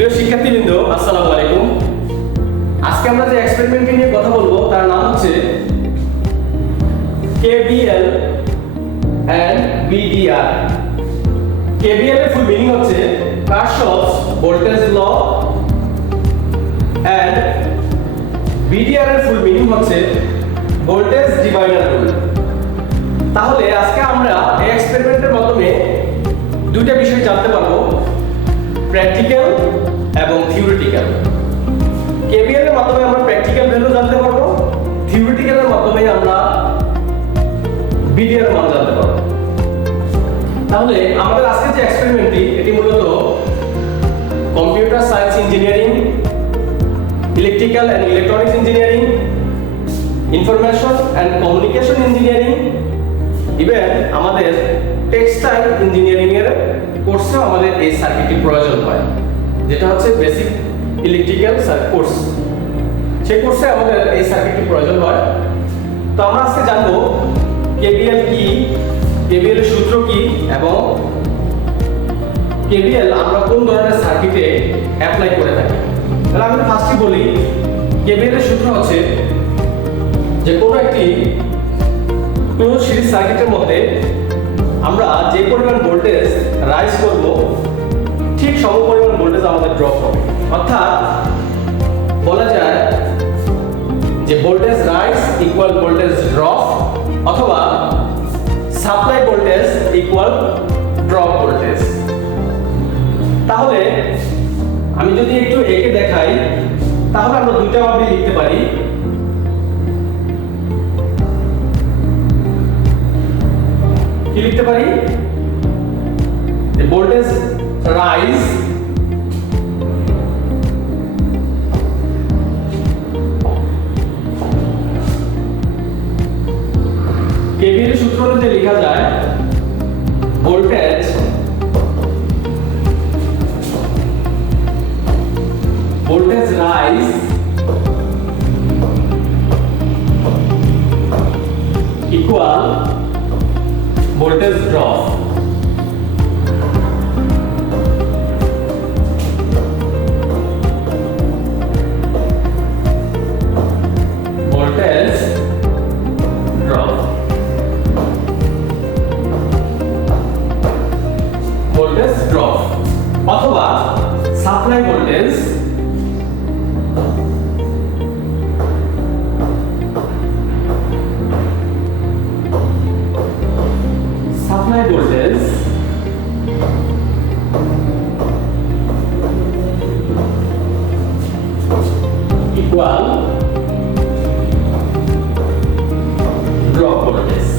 প্রিয় শিক্ষার্থীবৃন্দ, আসসালামু আলাইকুম। আজকে আমরা যে এক্সপেরিমেন্টটি নিয়ে কথা বলবো তার নাম হচ্ছে KVL and VDR। KVL এর ফুল মিনিং হচ্ছে Kirchhoff's voltage law and VDR এর ফুল মিনিং হচ্ছে ভোল্টেজ ডিভাইডার রুল। তাহলে আজকে আমরা এই এক্সপেরিমেন্টের মাধ্যমে দুইটা বিষয় জানতে পারবো, প্র্যাকটিক্যাল এবং থিওরিটিক্যাল। KVL এর মাধ্যমে আমরা প্র্যাকটিক্যাল ভ্যালু জানতে পারবো, থিওরিটিক্যালের মাধ্যমে আমরা VDR এর মান জানতে পারবো। তাহলে আমাদের আজকের যে এক্সপেরিমেন্টটি এটি মূলত computer science engineering, electrical and electronics engineering, information and communication engineering, even আমাদের টেক্সটাইল ইঞ্জিনিয়ারিং এর কোর্সেও আমাদের এই সার্কিটটি প্রয়োজন হয়, যেটা হচ্ছে বেসিক ইলেকট্রিক্যাল কোর্স। সেই কোর্সে আমাদের এই সার্কিটটি প্রয়োজন হয়। তো আমরা আজকে জানবো KVL কি, KVL এর সূত্র কি, এবং KVL আমরা কোন ধরনের সার্কিটে অ্যাপ্লাই করে থাকি। তাহলে আমি ফার্স্টে বলি, KVL এর সূত্র হচ্ছে যে কোনো একটি ক্লোজ সিরিজ সার্কিটের মধ্যে আমরা যে পরিমাণ ভোল্টেজ রাইজ করব ঠিক সমপরিমাণ ভোল্টেজ আমাদের ড্রপ হবে। অর্থাৎ বলা যায় যে voltage rise equal voltage drop, অথবা supply voltage equal drop voltage. তাহলে আমি যদি একটু একে দেখাই, তাহলে আমরা দুইটা ভাবে লিখতে পারি। কি লিখতে পারি? ভোল্টেজ রাইজ KVL এর সূত্র অনুযায়ী লেখা যায় voltage rise equal voltage drop. Voltage drop, voltage drop, অথবা supply voltage voltage equal drop voltage।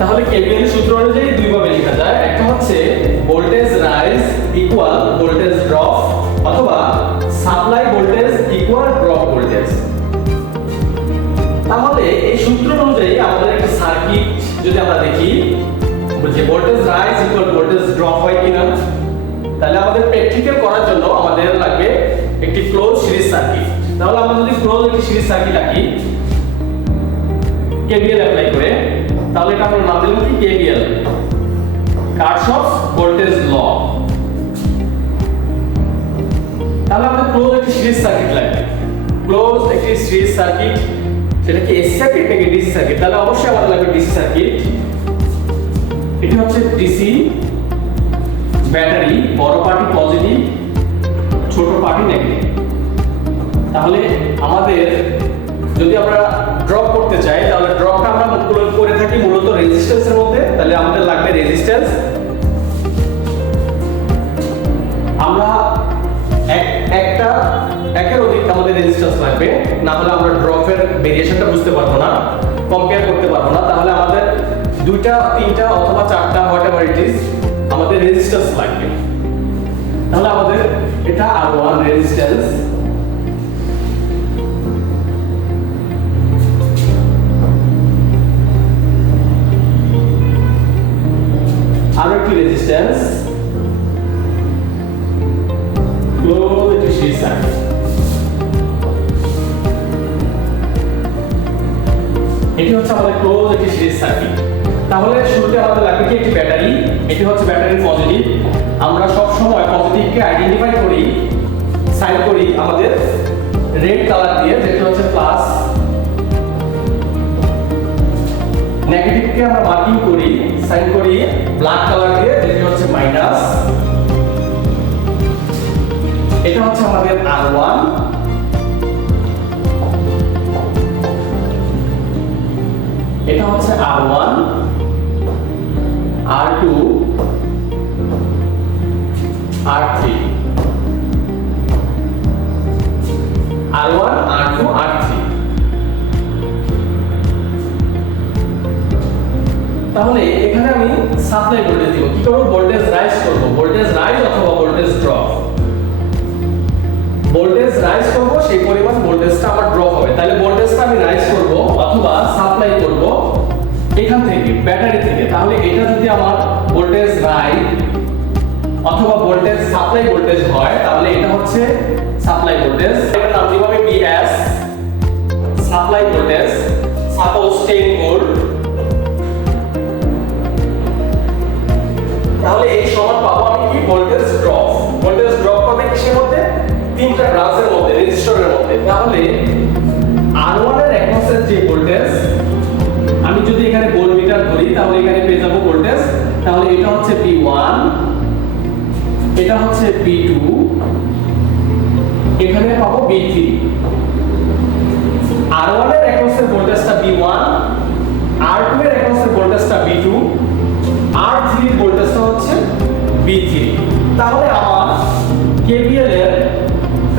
তাহলে KVL এর সূত্র অনুযায়ী দুই ভাবে লেখা যায়, একটা হচ্ছে voltage rise equal voltage drop, অথবা supply voltage equal drop voltage. তাহলে এই সূত্র অনুযায়ী আমাদের একটা সার্কিট যদি আমরা দেখি যে voltage rise equal voltage drop হয় কিনা, তাহলে আমাদের প্র্যাকটিক্যাল করার জন্য আমাদের লাগবে একটি ক্লোজ সিরিজ সার্কিট। তাহলে আমরা যদি ক্লোজ একটি সিরিজ সার্কিট আঁকি KVL অ্যাপ্লাই করে, তাহলে এটা আমরা নাম দিলাম কি KVL, Kirchhoff's ভোল্টেজ ল। তাহলে আমাদের ক্লোজ একটি সিরিজ সার্কিট লাগবে। ক্লোজ একটি সিরিজ সার্কিট, সেটা কি এসি সার্কিট নাকি ডিসি সার্কিট? তাহলে অবশ্যই আমাদের লাগবে ডিসি সার্কিট। এটি হচ্ছে ডিসি ব্যাটারি, বড় পার্টি পজিটিভ, ছোট পার্টি নেগেটিভ। তাহলে আমাদের যদি আমরা ড্রপ করতে চাই, তাহলে ড্রপটা আমরা করে থাকি মূলত রেজিস্ট্যান্সের মধ্যে। তাহলে আমাদের লাগবে রেজিস্ট্যান্স। আমরা একের অধিক আমাদের রেজিস্ট্যান্স লাগবে, না হলে আমরা ড্রপের ভেরিয়েশনটা বুঝতে পারবো না, কম্পেয়ার করতে পারবো না। তাহলে আমাদের দুইটা, তিনটা অথবা চারটা, হোয়াটএভার ইট ইজ, আমাদের রেজিস্ট্যান্স লাগবে। তাহলে আমাদের এটা R1 রেজিস্ট্যান্স, আরো একটি রেজিস্ট্যান্স, ক্লোজ একটি সিরিজ সার্কিট। হচ্ছে আমাদের ক্লোজ একটি সিরিজ সার্কিট। তাহলে শুরুতে আমাদের লাগবে কি একটি ব্যাটারি, এটি হচ্ছে ব্যাটারির পজিটিভ। আমরা সব সময় পজিটিভকে আইডেন্টিফাই করি, সাইন করি আমাদের রেড কালার দিয়ে, যেটা হচ্ছে প্লাস। নেগেটিভকে আমরা মার্কিং করি, সাইন করি ব্ল্যাক কালার দিয়ে, যেটা হচ্ছে মাইনাস। এটা হচ্ছে আমাদের R1, এটা হচ্ছে R1, R2, R3, R1, R2, R3। তাহলে এখানে আমি সাপ্লাই ভোল্টেজ দিব। কি করব? ভোল্টেজ রাইজ করব, ভোল্টেজ রাইজ অথবা ভোল্টেজ ড্রপ। ভোল্টেজ রাইজ করব, সেই পরিমাণ ভোল্টেজটা আমার ড্রপ হবে। তাহলে ভোল্টেজটা আমি রাইজ করব অথবা সাপ্লাই করব এখান থেকে, ব্যাটারি থেকে। তাহলে এটা যদি আমার ভোল্টেজ রাইজ অথবা ভোল্টেজ সাপ্লাই ভোল্টেজ হয়, তাহলে এটা হচ্ছে সাপ্লাই ভোল্টেজ। এটার নাম দিব আমি BS, supply voltage, suppose 10 volt. তাহলে এই সমান পাবো আমি কি? Voltage drop. ভোল্টেজ ড্রপ হবে কিসের মধ্যে? তিনটা ব্রাঞ্চের মধ্যে, রেজিস্টরের মধ্যে। তাহলে R1 এর অ্যাক্রসের যে ভোল্টেজ, আমি যদি এখানে ভোল্টমিটার ধরি তাহলে এখানে পেয়ে যাব ভোল্টেজ। তাহলে এটা হচ্ছে V1, এটা হচ্ছে V2, এখানে পাবো V3। R1 এর অ্যাক্রসের ভোল্টেজটা V1, R2 এর অ্যাক্রসের ভোল্টেজটা V2, R3 এর ভোল্টেজটা হচ্ছে V3। তাহলে আমার KVL এর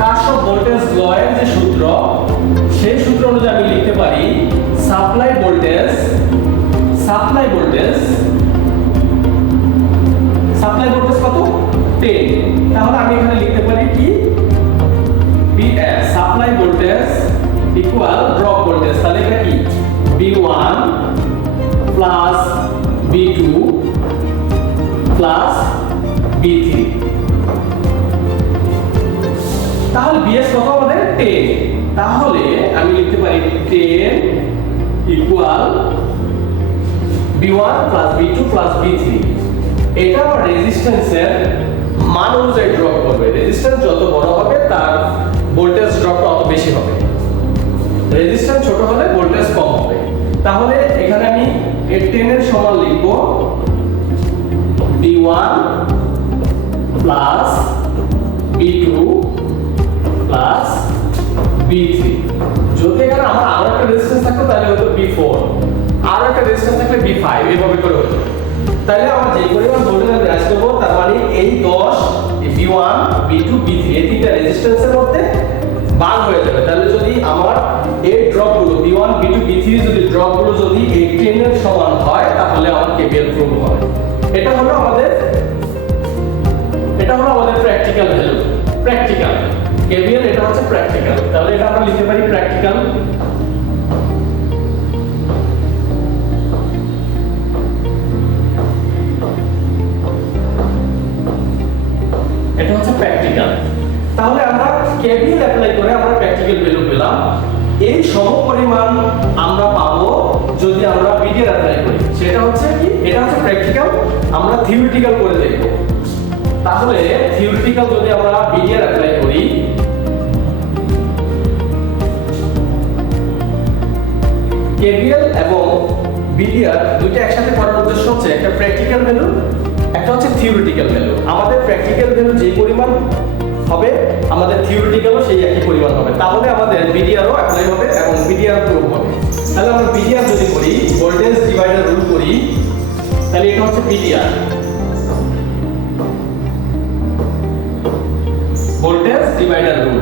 কারশফ ভোল্টেজ ল এর যে সূত্র, সেই সূত্র অনুযায়ী আমি লিখতে পারি সাপ্লাই ভোল্টেজ কত? 10। তাহলে আমি এখানে লিখতে পারি কি? VS, supply voltage equal drop voltage. তাহলে এটা কি? V1 plus V2 plus V3। তাহলে বিএস কত আমাদের? 10। তাহলে আমি লিখতে পারি 10 equal V1 plus V2 plus V3। এটা আমার রেজিস্ট্যান্সের মান অনুযায়ী ড্রপ করবে। রেজিস্ট্যান্স যত বড় হবে তার ভোল্টেজ ড্রপটা তত বেশি হবে, রেজিস্ট্যান্স ছোট হলে ভোল্টেজ কম হবে। তাহলে এখানে আমি এর 10 এর সমান লিখব V1 plus V2 plus V3। যদি এখানে আমার আরো একটা রেজিস্ট্যান্স থাকতো তাহলে হতো V4, আরো একটা রেজিস্ট্যান্স থাকলে V5, এভাবে করে হতো। তাহলে আমার যে পরিমাণ ভোল্টেজ আমি রাইজ করব, তার মানে এই 10, V1, V2, V3 এই তিনটা রেজিস্ট্যান্সের মধ্যে ভাগ হয়ে যাবে। তাহলে যদি আমার এই ড্রপগুলো V1, V2, V3 যদি ড্রপগুলো যদি এই 10 এর সমান হয়, তাহলে আমার KVL প্রুভ হবে। এটা হলো আমাদের প্র্যাকটিক্যাল ভ্যালু। প্র্যাকটিক্যাল KVL এটা হচ্ছে প্র্যাকটিক্যাল। তাহলে এটা আমরা লিখতে পারি প্র্যাকটিক্যাল। এটা হচ্ছে প্র্যাকটিক্যাল। তাহলে আমরা KVL অ্যাপ্লাই করে আমরা প্র্যাকটিক্যাল ভ্যালু পেলাম। এই সমপরিমাণ আমরা পাবো যদি আমরা VDR অ্যাপ্লাই করি। সেটা হচ্ছে কি? এটা হচ্ছে প্র্যাকটিক্যাল, আমরা থিওরিটিক্যাল করে দেখব। তাহলে থিওরিটিক্যাল যদি আমরা VDR অ্যাপ্লাই করি, KVL এবং VDR দুটো একসাথে করার উদ্দেশ্য হচ্ছে একটা প্র্যাকটিক্যাল ভ্যালু, একটা হচ্ছে থিওরিটিক্যাল ভ্যালু। আমাদের প্র্যাকটিক্যাল ভ্যালু যে পরিমাণ হবে, আমাদের থিওরিটিক্যালও সেই একই পরিমাণ হবে। তাহলে আমাদের VDR ও অ্যাপ্লাই হবে এবং VDR প্রুভ হবে। তাহলে আমরা VDR যদি করি, ভোল্টেজ ডিভাইডার রুল করি, তাহলে এটা হচ্ছে VDR, ভোল্টেজ ডিভাইডার রুল।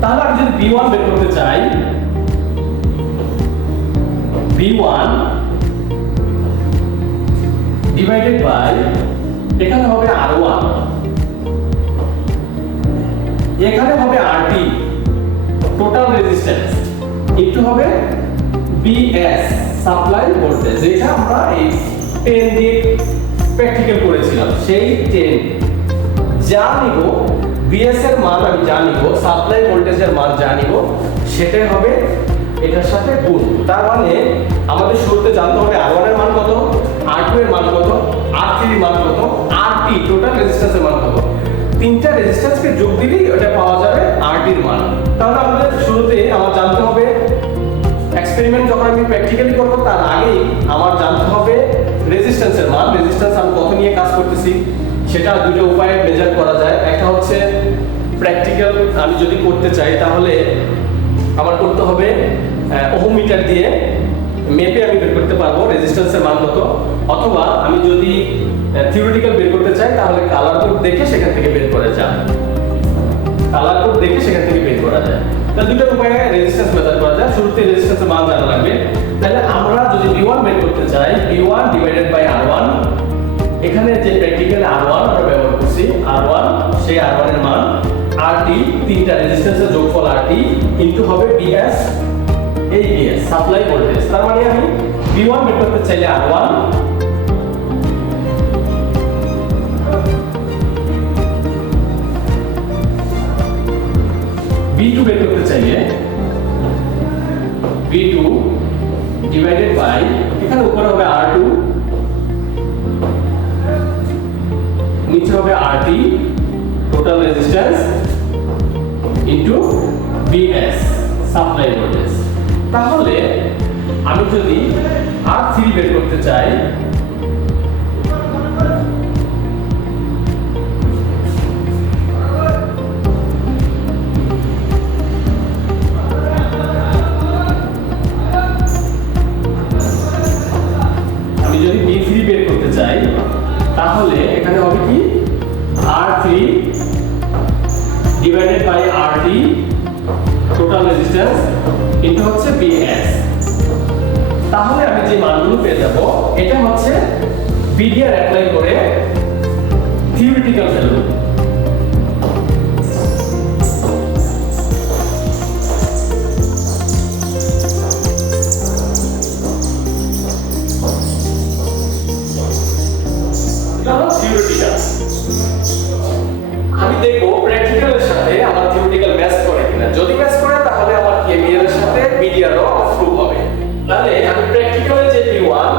তাহলে আমি যদি V1 বের করতে চাই, V1 ডিভাইডেড বাই, এখানে হবে R1, এখানে হবে RT টোটাল রেজিস্ট্যান্স, একটু হবে BS সাপ্লাই ভোল্টেজ, যেটা আমরা এই 10 দিয়ে প্র্যাকটিক্যাল করেছিলাম। সেই 10 যা নিব বিএস এর মান আমি জানিব, সাপ্লাই ভোল্টেজের মান জানিব, সেটাই হবে এটার সাথে গুণ। তার মানে আমাদের শুরুতে জানতে হবে R1 এর মান কত, R2 এর মান কত, R3 এর মান কত, RT টোটাল রেজিস্ট্যান্সের মান কত। তিনটা রেজিস্ট্যান্সকে যোগ দিলেই ওটা পাওয়া যাবে RT এর মান। তাহলে আমাদের শুরুতে আমার জানতে হবে, এক্সপেরিমেন্ট যখন আমি প্র্যাকটিক্যালি করব তার আগেই আমার জানতে হবে রেজিস্ট্যান্সের মান। রেজিস্ট্যান্স আমি কত নিয়ে কাজ করতেছি সেটা দুটো উপায়ে মেজার করা যায়। একটা হচ্ছে প্র্যাকটিক্যাল আমি যদি করতে চাই তাহলে আমার করতে হবে ওহম মিটার দিয়ে মেপে আমি বের করতে পারবো রেজিস্ট্যান্সের মান কত, অথবা আমি যদি থিওরিটিক্যাল বের করতে চাই তাহলে কালার কোড দেখে সেখান থেকে বের করা যায়। কালার কোড দেখে সেখান থেকে বের করা যায়। তাহলে দুটো উপায়ে রেজিস্ট্যান্স মেজার করা যায়। শুরুতে রেজিস্ট্যান্সের মান জানা লাগবে। তাহলে আমরা যদি V1 বের করতে চাই, V1 ডিভাইডেড বাই R1, এখানে যে প্র্যাকটিক্যাল R1 আমরা ব্যবহার করছি, R1 সেই R1 এর মান, RT তিনটা রেজিস্ট্যান্সের যোগফল RT ইনটু হবে BS, এই BS সাপ্লাই ভোল্টেজ। তার মানে আমি V1 বের করতে চাইলে R1, V2 বের করতে চাইলে V2 ডিভাইডেড বাই, এখানে উপরে হবে R2, নিচে হবে RT total resistance into BS supply voltage. তাহলে আমি যদি R3 বের করতে চাই, আমি যদি B3 বের করতে চাই তাহলে এখানে হবে কি R3 divided by RT total resistance into হচ্ছে BS। তাহলে আমি যে মানগুলো পেয়ে যাব এটা হচ্ছে VDR অ্যাপ্লাই করে থিওরিটিক্যাল ভ্যালু। আমি দেখবো প্র্যাকটিক্যালের সাথে আমার থিওরিটিক্যাল ম্যাচ করে কিনা। যদি ম্যাচ করে তাহলে আমার KVL এর সাথে VDR ও প্রুভ হবে। তাহলে আমি প্র্যাকটিক্যালে যে V1,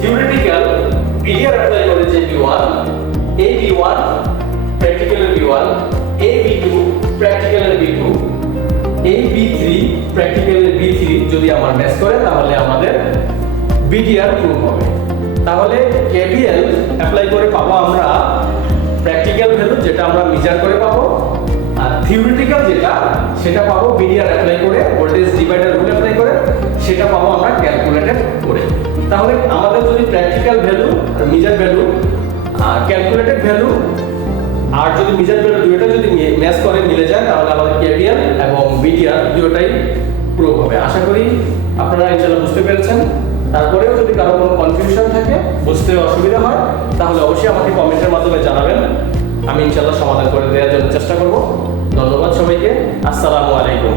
থিওরিটিক্যাল VDR অ্যাপ্লাই করে যে V1, এই V1 প্র্যাকটিক্যালের V1, এই V2 প্র্যাকটিক্যালের V2, এই V3 প্র্যাকটিক্যালের V3 যদি আমার ম্যাচ করে তাহলে আমাদের VDR প্রুভ হবে। তাহলে KVL অ্যাপ্লাই করে পাবো আমরা প্র্যাকটিক্যাল ভ্যালু, যেটা আমরা মেজার করে পাবো, আর থিওরিটিক্যাল যেটা সেটা পাবো VDR অ্যাপ্লাই করে, ভোল্টেজ ডিভাইডার রুল অ্যাপ্লাই করে, সেটা পাবো আমরা ক্যালকুলেটেড করে। তাহলে আমাদের যদি প্র্যাকটিক্যাল ভ্যালু আর মেজার ভ্যালু আর ক্যালকুলেটেড ভ্যালু আর যদি মেজার ভ্যালু দুটোটা যদি ম্যাচ করে মিলে যায় তাহলে আমাদের KVL এবং VDR দুটোটাই প্রুভ হবে। আশা করি আপনারা ইনশাআল্লাহ বুঝতে পেরেছেন। তারপরেও যদি কারো কোনো কনফিউশন থাকে, বুঝতে অসুবিধা হয়, তাহলে অবশ্যই আমাকে কমেন্টের মাধ্যমে জানাবেন। আমি ইনশাআল্লাহ সমাধান করে দেওয়ার জন্য চেষ্টা করব। ধন্যবাদ সবাইকে। আসসালামু আলাইকুম।